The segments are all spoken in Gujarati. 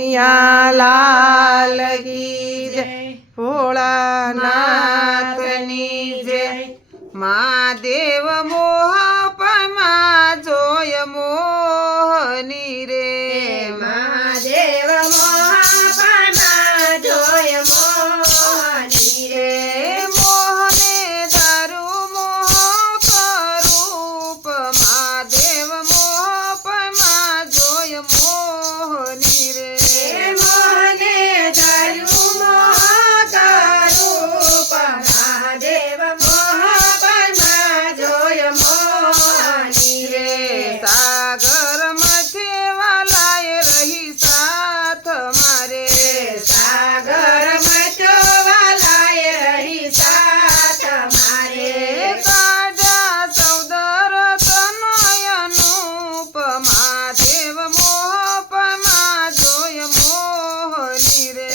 કનૈયા લાલ કી જય, ભોળાનાથની જય। મહાદેવ મોહપમાં જોય મોહની રે, મહાદેવ મોહપમાં જોય મોહની રે। મોહને દારૂ મોહ કરૂપ, મહાદેવ મોહપમાં જોય મોહની રે। મોહને દારૂ મોહ કરૂપ, મહાદેવ મોહપમાં જોય મોહની રે। સાગર મથે વાલાએ રહી સાથ મારે, સાગર મચો વાલાએ રહી સાથ મારે। કાઢ્યા સૌદર તનયનુપ, મહાદેવ મોહપમાં જોય મોહની રે।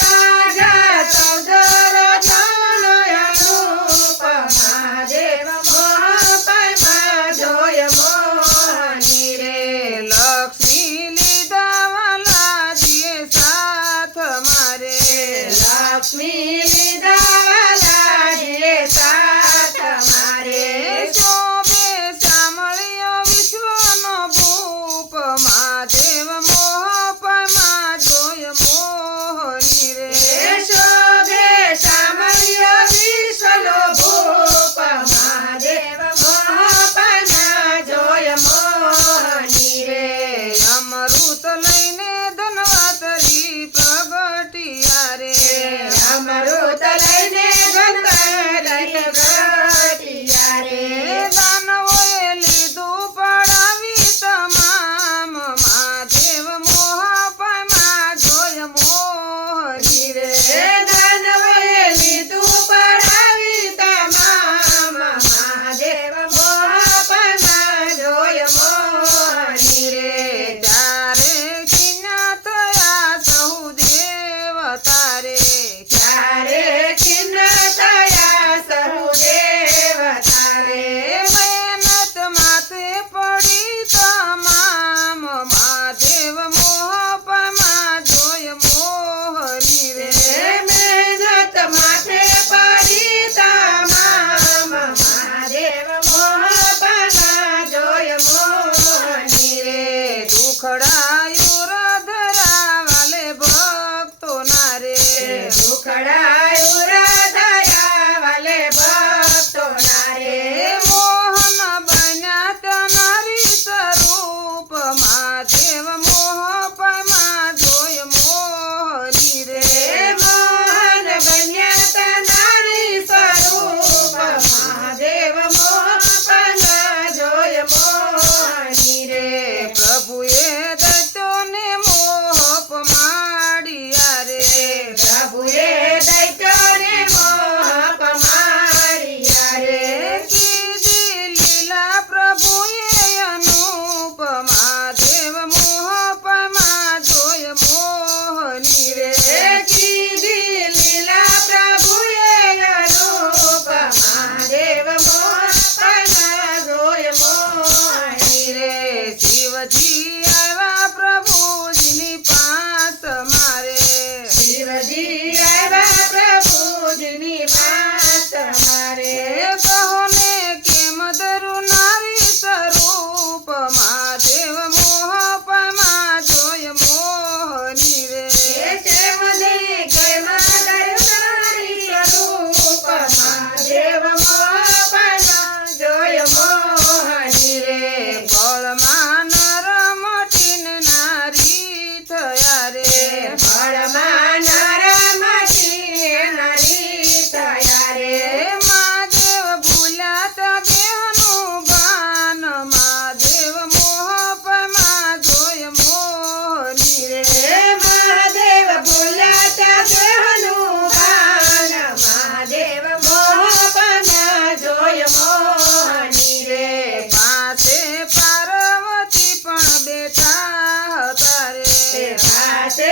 કાઢા સૌદર તનયનુપ, મહાદેવ મોહપમાં જોય મોહની રે। લક્ષ્મી લીધા વાલાજીએ સાથ મારે, લક્ષ્મી લીધા વાલાજીએ સાથ મારે। શોભે સાંભળ્યો વિશ્વનો ભૂપ, મહાદેવ મોહપમાં જોય મોહની રે। શોભે સાંભળ્યો વિશ્વનો ભૂપ, મહાદેવ મોહપમાં જોય મોહની રે। અમૃત લઈને ધનવતરી પ્રગટિયા રે, અમૃત લઈને ગણપતિ પ્રગટિયા રે। દાનવોએ લીધું પડાવી તમામ, મહાદેવ મોહપમાં જોય મોહની રે। દાનવોએ લીધું પડાવી તમામ, મહાદેવ મોહપમાં જોય મોહની રે। ત્યારે ખીના થયા સહુ દેવતા રે, ત્યારે ખિન્ન થયા સહુ દેવતા રે। મહેનત માથે પડી તમામ, મહાદેવ મોહપમાં જોય મોહની રે। મહેનત માથે પડી તમામ, મહાદેવ મોહપમાં જોય મોહની રે। દુખડાયું રધરા વાલે ભક્તો ના રે, દુખડાયું હૃદયા વાલે ભક્તોના રે। મોહન બન્યા તનારી સ્વરૂપ, મહાદેવ મોહપમાં જોય મોહની રે। મોહન બન્યા તનારી સ્વરૂપ, મહાદેવ મોહપમાં જોય મોહની રે। પ્રભુએ દૈત્યોને મોહ પમાડ્યા રે, પ્રભુએ દૈત્યોને મોહ પમાડ્યા રે। કીધી લીલા પ્રભુએ અનુપ, મહાદેવ મોહપમાં જોય મોહની રે। કીધી લીલા પ્રભુએ અનુપ, મહાદેવ મોહપમાં જોય મોહની રે। શિવજી આવ્યા પ્રભુજીની પાસ મારે, શિવજી આવ્યા પ્રભુજીની પાસ મારે। કહો ને કેમ ધરું નારી સ્વરૂપ, મહાદેવ મોહપમાં જોય મોહની રે। કેમ ને કેમ કરુણારી સ્વરૂપ, મહાદેવ મોહપમાં જોય મોહની રે। ફળમાં નર મટીને નારી થયા રે, ફળમાં નર મટી નારી થયા રે। મહાદેવ ભૂલ્યા તા દેહનું ભાન, મહાદેવ મોહપમાં જોય મોહની રે। મહાદેવ ભૂલ્યા તા દેહનું ભાન, મહાદેવ મોહપમાં જોય મોહની રે। પાસે પાર્વતી પણ બેઠા હતા રે, પાસે